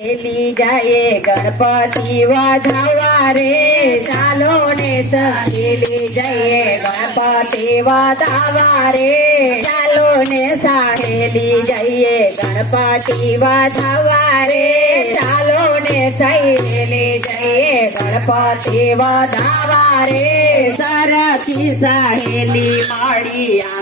सहेली जाए गणपति वधावा रे, चालो ने सहेली जाए गणपति वधावा रे, चालो ने सहेली जाए गणपति वधावा रे, चालो ने सहेली जाए गणपति वधावा रे। सरखी सहेली मळिया,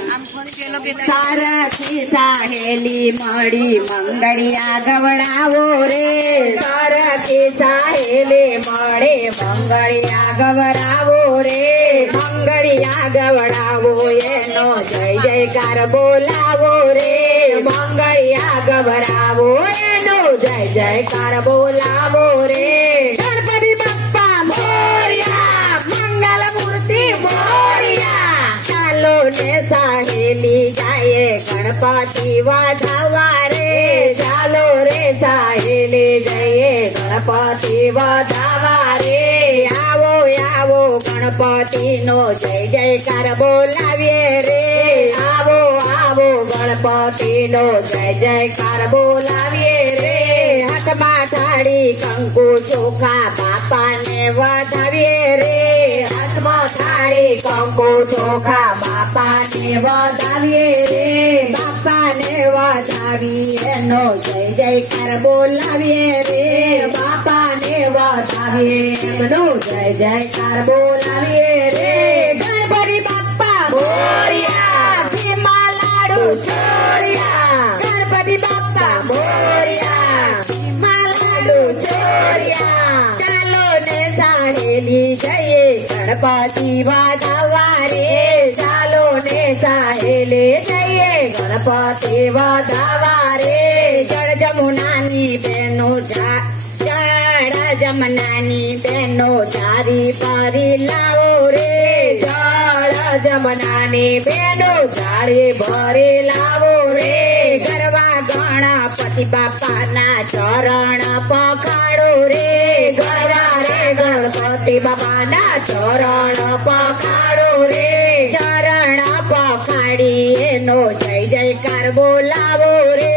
सरखी सहेली मळी मंगळिया गवडावो रे, सरखी सहेली मळे मंगळिया गवडावो रे, मंगळिया गवडावो एनो जय जयकार बोलावो रे, मंगळिया गवडावो एनो जय जयकार बोलावो रे। गणपती बाप्पा मोरया, मंगल मूर्ती मोरया, चालो ने सहेली जाए गणपति वधावा रे, चालो रे सहेली जाए गणपति वधावा रे। आवो आवो गणपति नो जय जयकार बोलाविए रे, आवो आवो गणपति नो जय जयकार बोलाविए रे। हाथमा थाળી કંકુ ચોખા બાપાને વધાવીએ રે, હાથમાં થાળી કંકુ ચોખા બાપાને વધાવીએ રે, બાપાને વધાવી એનો જય જયકાર બોલાવીએ રે, બાપાને વધાવીએ એમનો જય જયકાર બોલાવીએ રે। ગણપતિ બાપ્પા મોરયા, ઘીમાં લાડુ ચોર્યા, ગણપતિ બાપ્પા મોરયા, ઘીમાં લાડુ ચોર્યા, ચાલો ને સહેલી જઈએ ગણપતિ વધાવા રે, ચાલો ને સહેલી જઈએ ગણપતિ વધાવા રે। જળ જમુનાની બહેનો જળ જમનાની બહેનો ચારી પારી લાવો રે, જળ જમનાની બહેનો ચારી ભરી લાવો રે। ગરબા ગણપતિ બાપાના ચરણ પખાડો રે, ગરબા રે ગણપતિ બાપાના ચરણ પખાડો રે, ચરણ પખાડી એનો જય જયકાર બોલાવો રે,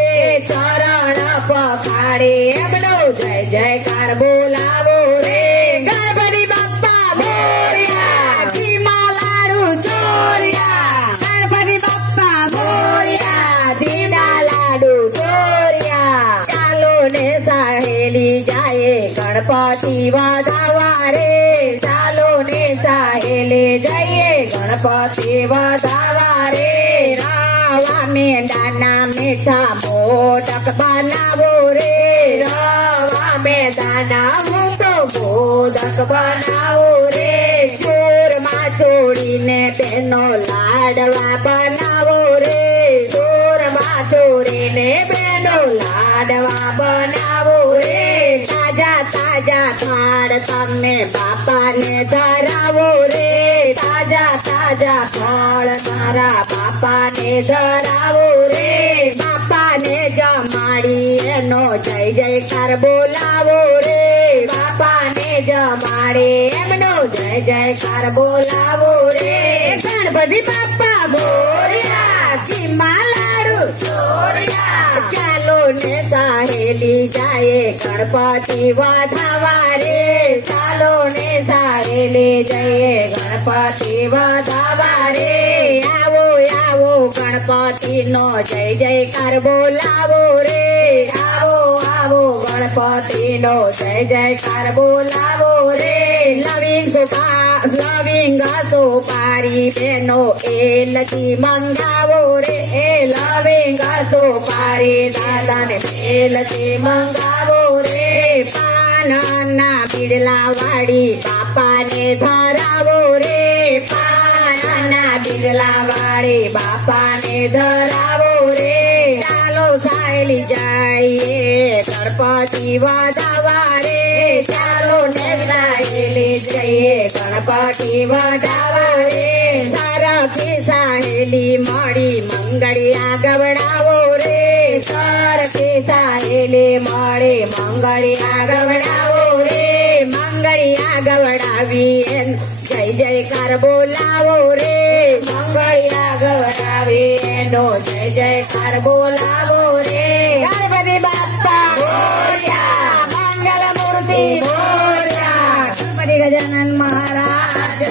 ચરણ પખાડી એમનો જય જયકાર બોલાવો રે। ગણપતિ બાપ્પા મોરયા, ઘીમાં લાડુ ચોર્યા, ગણપતિ બાપ્પા મોરયા, ઘીના લાડુ ચોર્યા, ચાલો ને સહેલી જાએ ગણપતિ વધાવા રે, ચાલો ને સહેલી જઈએ ગણપતિ વધાવા રે। રાવા મેંદાના મીઠા મોદક બનાવો રે, રાવા મેંદાના મોટો મોદક બનાવો રે, ચોરમાં ચોળીને તેનો લાડવા બનાવો રે, ચોરમાં ચોળીને બેનો લાડવા બનાવો રે। તાજા તાજા ફળ તમે બાપાને ધરાવો રે, તાજા તાજા ફળ મારા બાપાને ધરાવો રે, બાપાને જમાડી એનો જય જયકાર બોલાવો રે, બાપાને જમાડી એમનો જય જયકાર બોલાવો રે। ગણપતિ બાપ્પા મોરયા, ઘીમાં લાડુ ચોર્યા, ચાલો ને સહેલી જાએ ગણપતિ વધાવા રે, ચાલો ને સહેલી જઈએ ગણપતિ વધાવા રે। આવો આવો ગણપતિ નો જય જયકાર બોલાવો રે, આવો આવો ગણપતિ નો જય જયકાર બોલાવો રે। લવિંગ સોપારી બેનો એલચી મંગાવો રે, લવિંગ સોપારી દાદાને એલચી મંગાવો રે, પાનના બીડલા વાળી બાપાને ધરાવો રે, પાનના બીડલા વાળી બાપાને ધરાવો રે। ચાલો સહેલી જાઈએ ગણપતિ વધાવા રે, ચાલો ને સહેલી જઈએ ગણપતિ વધાવા રે। સરખી સહેલી મળી મંગળિયા ગવડાવો રે, સરખી સહેલી મળી મંગળિયા ગવડાવો રે, મંગળિયા ગવડાવી જય જયકાર બોલાવો રે, મંગળિયા ગવડાવી એનો જય જયકાર બોલાવો રે। ગણપતિ બાપ્પા મોરયા। ગજાનન મહારાજ